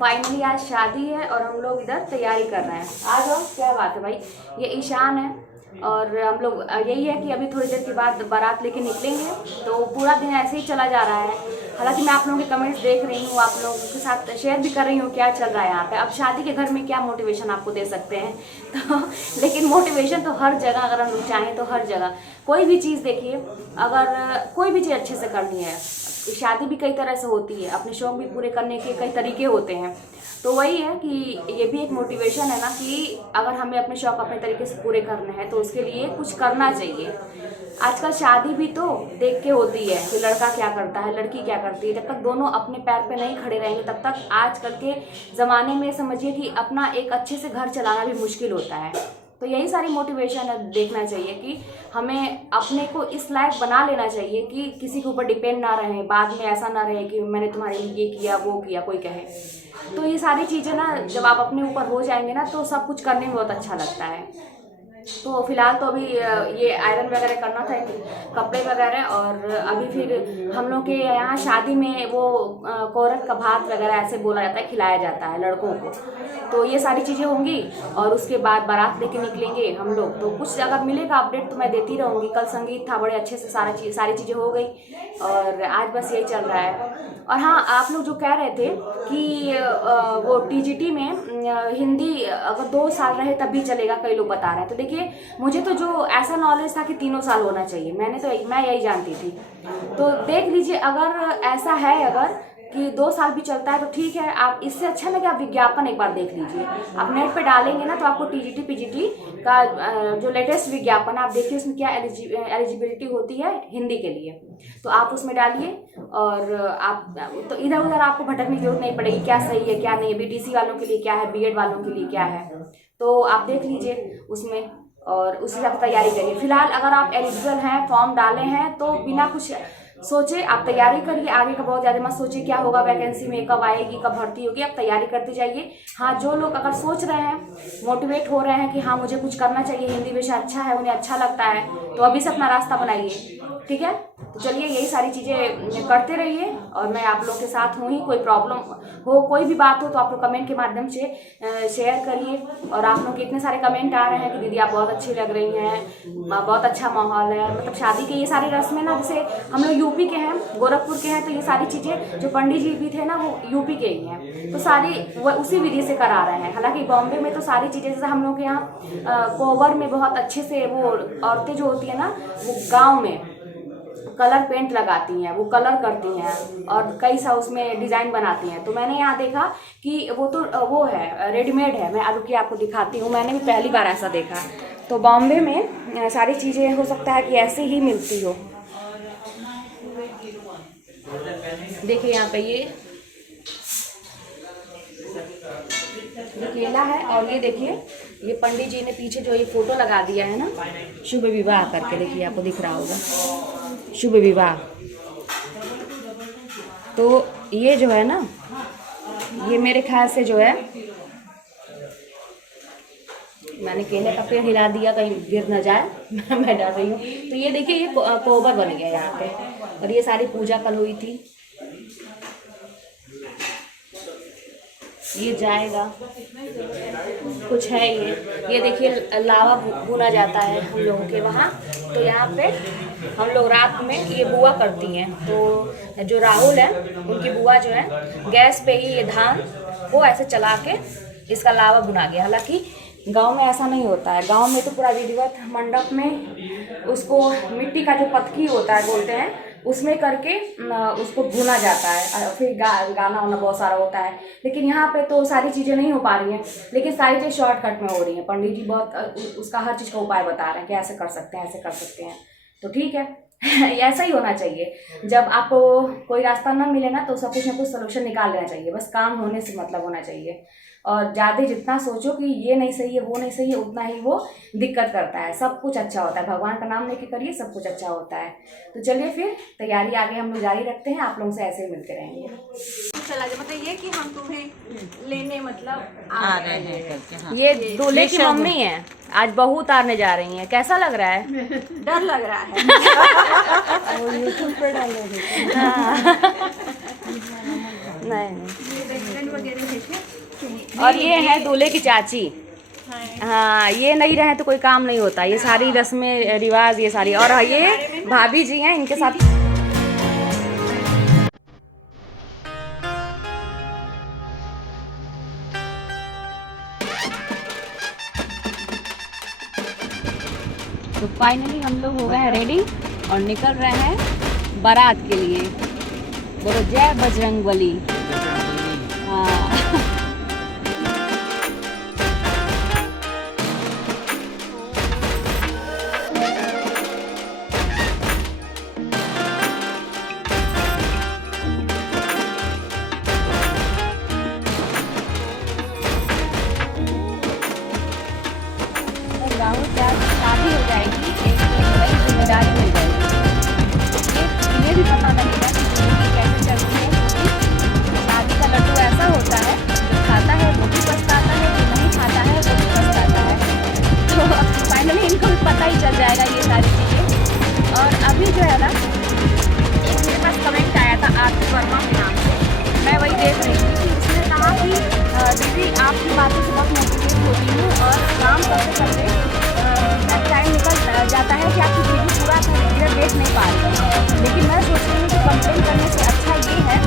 Finally आज शादी है और हम लोग इधर तैयारी कर रहे हैं। आ जाओ, क्या बात है भाई। ये ईशान है और हम लोग यही है कि अभी थोड़ी देर के बाद बारात लेके निकलेंगे, तो पूरा दिन ऐसे ही चला जा रहा है। हालांकि मैं आप लोगों के कमेंट्स देख रही हूँ, आप लोगों के साथ शेयर भी कर रही हूँ क्या चल रहा है यहाँ पे। अब शादी के घर में क्या मोटिवेशन आपको दे सकते हैं तो लेकिन मोटिवेशन तो हर जगह, अगर हम लोग चाहें तो हर जगह कोई भी चीज़ देखिए, अगर कोई भी चीज़ अच्छे से करनी है, शादी भी कई तरह से होती है, अपने शौक भी पूरे करने के कई तरीके होते हैं। तो वही है कि ये भी एक मोटिवेशन है ना कि अगर हमें अपने शौक अपने तरीके से पूरे करने हैं तो उसके लिए कुछ करना चाहिए। आजकल शादी भी तो देख के होती है कि लड़का क्या करता है, लड़की क्या करती है। जब तक दोनों अपने पैर पे नहीं खड़े रहेंगे तब तक आजकल के ज़माने में समझिए कि अपना एक अच्छे से घर चलाना भी मुश्किल होता है। तो यही सारी मोटिवेशन है, देखना चाहिए कि हमें अपने को इस लायक बना लेना चाहिए कि किसी के ऊपर डिपेंड ना रहे, बाद में ऐसा ना रहे कि मैंने तुम्हारे लिए ये किया वो किया कोई कहे। तो ये सारी चीज़ें ना जब आप अपने ऊपर हो जाएंगे ना तो सब कुछ करने में बहुत अच्छा लगता है। तो फिलहाल तो अभी ये आयरन वगैरह करना था कपड़े वगैरह, और अभी फिर हम लोग के यहाँ शादी में वो कोरत का भात वगैरह ऐसे बोला जाता है, खिलाया जाता है लड़कों को। तो ये सारी चीज़ें होंगी और उसके बाद बारात लेके निकलेंगे हम लोग। तो कुछ अगर मिलेगा अपडेट तो मैं देती रहूँगी। कल संगीत था, बड़े अच्छे से सारी चीज़ें हो गई और आज बस यही चल रहा है। और हाँ, आप लोग जो कह रहे थे कि वो टीजीटी में हिंदी अगर 2 साल रहे तब भी चलेगा, कई लोग बता रहे हैं। तो देखिए, मुझे तो जो ऐसा नॉलेज था कि 3 साल होना चाहिए, मैं यही जानती थी। तो देख लीजिए, अगर ऐसा है अगर कि 2 साल भी चलता है तो ठीक है। आप इससे अच्छा ना कि आप विज्ञापन एक बार देख लीजिए, आप नेट पे डालेंगे ना तो आपको टीजीटी पीजीटी का जो लेटेस्ट विज्ञापन आप देखिए, उसमें क्या एलिजिबिलिटी होती है हिंदी के लिए, तो आप उसमें डालिए और आप तो इधर उधर आपको भटकने की जरूरत नहीं पड़ेगी, क्या सही है क्या नहीं है, बीटीसी वालों के लिए क्या है, बीएड वालों के लिए क्या है। तो आप देख लीजिए उसमें और उसी हिसाब से तैयारी करिए। फिलहाल अगर आप एलिजिबल हैं, फॉर्म डाले हैं, तो बिना कुछ सोचे आप तैयारी करिए। आगे का बहुत ज़्यादा मत सोचिए क्या होगा वैकेंसी में, कब आएगी, कब भर्ती होगी, आप तैयारी करते जाइए। हाँ, जो लोग अगर सोच रहे हैं, मोटिवेट हो रहे हैं कि हाँ मुझे कुछ करना चाहिए, हिंदी विषय अच्छा है, उन्हें अच्छा लगता है, तो अभी से अपना रास्ता बनाइए। ठीक है, तो चलिए यही सारी चीज़ें करते रहिए और मैं आप लोग के साथ हूँ ही। कोई प्रॉब्लम हो, कोई भी बात हो तो आप लोग कमेंट के माध्यम से शेयर करिए। और आप लोग के इतने सारे कमेंट आ रहे हैं कि दीदी आप बहुत अच्छी लग रही हैं, बहुत अच्छा माहौल है। मतलब शादी के ये सारी रस्में ना, जैसे हम लोग यूपी के हैं, गोरखपुर के हैं, तो ये सारी चीज़ें जो पंडित जी भी थे ना वो यूपी के ही हैं, तो सारी वो उसी विधि से करा रहे हैं। हालांकि बॉम्बे में तो सारी चीज़ें, जैसे हम लोग के यहाँ कोबर में बहुत अच्छे से वो औरतें जो होती है ना वो गाँव में कलर पेंट लगाती हैं, वो कलर करती हैं और कई सा उसमें डिज़ाइन बनाती हैं। तो मैंने यहाँ देखा कि वो तो वो है रेडीमेड है। मैं रुकिए आपको दिखाती हूँ, मैंने भी पहली बार ऐसा देखा। तो बॉम्बे में सारी चीज़ें हो सकता है कि ऐसे ही मिलती हो। देखिए यहाँ पे ये केला है और ये देखिए ये पंडित जी ने पीछे जो ये फोटो लगा दिया है ना, शुभ विवाह करके, देखिए आपको दिख रहा होगा, शुभ विवाह। तो ये जो है ना, ये मेरे ख्याल से जो है, मैंने केले का पेड़ हिला दिया कहीं गिर न जाए मैं डर रही हूँ। तो ये देखिए ये कोबर बन गया यहाँ पे और ये सारी पूजा कल हुई थी। ये जाएगा कुछ है ये देखिए लावा भुना जाता है हम लोगों के वहाँ। तो यहाँ पे हम लोग रात में ये बुआ करती हैं। तो जो राहुल है उनकी बुआ जो है गैस पे ही ये धान को ऐसे चला के इसका लावा भुना गया। हालांकि गांव में ऐसा नहीं होता है, गांव में तो पूरा विधिवत मंडप में उसको मिट्टी का जो पतकी होता है बोलते हैं उसमें करके उसको भुना जाता है, फिर गाना वाना बहुत सारा होता है। लेकिन यहाँ पे तो सारी चीज़ें नहीं हो पा रही हैं, लेकिन सारी चीज़ शॉर्टकट में हो रही हैं। पंडित जी बहुत उसका हर चीज़ का उपाय बता रहे हैं कि ऐसे कर सकते हैं, ऐसे कर सकते हैं। तो ठीक है ऐसा ही होना चाहिए। जब आपको कोई रास्ता ना मिले ना तो सब कुछ ना कुछ सोल्यूशन निकाल लेना चाहिए, बस काम होने से मतलब होना चाहिए। और ज़्यादा जितना सोचो कि ये नहीं सही है वो नहीं सही है, उतना ही वो दिक्कत करता है। सब कुछ अच्छा होता है, भगवान का नाम लेके करिए, सब कुछ अच्छा होता है। तो चलिए फिर तैयारी आगे हम लोग जारी रखते हैं, आप लोगों से ऐसे ही मिलते रहेंगे। चला जाए मतलब ये कि हम तुम्हें लेने मतलब आ रहे हैं करके। हाँ। ये दूल्हे की मम्मी है, आज बहू उतारने जा रही हैं। कैसा लग रहा है? डर लग रहा है वो यूट्यूब पे डालेंगे। नहीं और ये है दूल्हे की चाची। हाँ, ये नहीं रहे तो कोई काम नहीं होता, ये सारी रस्में रिवाज ये सारी। और ये भाभी जी हैं, इनके साथ तो फाइनली हम लोग हो गए हैं रेडी और निकल रहे हैं बारात के लिए। बोलो जय बजरंगबली। हाँ राहुल क्या शादी हो जाएगी, एक नई जिम्मेदारी मिल जाएगी। इन्हें भी पता लगेगा कि जिंदगी कैसे चलती है, क्योंकि शादी का लड्डू ऐसा होता है, जो खाता है वो भी पछताता है, जो नहीं खाता है वो भी पछताता है। तो फाइनली इनको भी पता ही चल जाएगा ये सारी चीज़ें। और अभी जो है ना, एक मेरे पास कमेंट आया था आरती वर्मा के नाम से, मैं वही देख रही थी कि उसने कहा कि दीदी आपकी बातों से बहुत मोटिवेट होती हूँ और काम करते करते टाइम निकल जाता है कि आपकी वीडियो पूरा इधर देख नहीं पा रही है। लेकिन मैं सोच रही हूँ कि कंप्लेन करने से अच्छा ये है